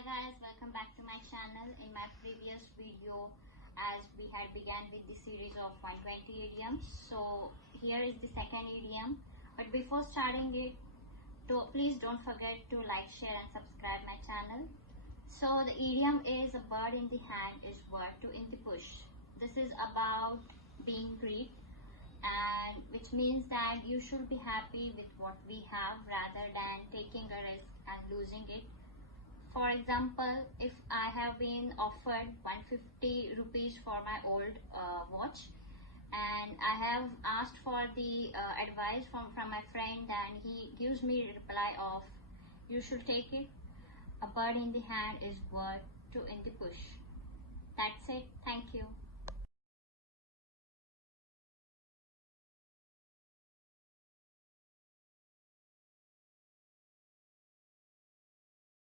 Hi guys, welcome back to my channel. In my previous video, as we had began with the series of 120 idioms, so here is the second idiom. But before starting it, please don't forget to like, share and subscribe my channel. So the idiom is a bird in the hand is worth two in the bush. This is about being greedy, and which means that you should be happy with what we have rather than taking a risk and losing it. For example, if I have been offered 150 rupees for my old watch, and I have asked for the advice from my friend, and he gives me a reply of, you should take it. A bird in the hand is worth two in the bush. That's it. Thank you.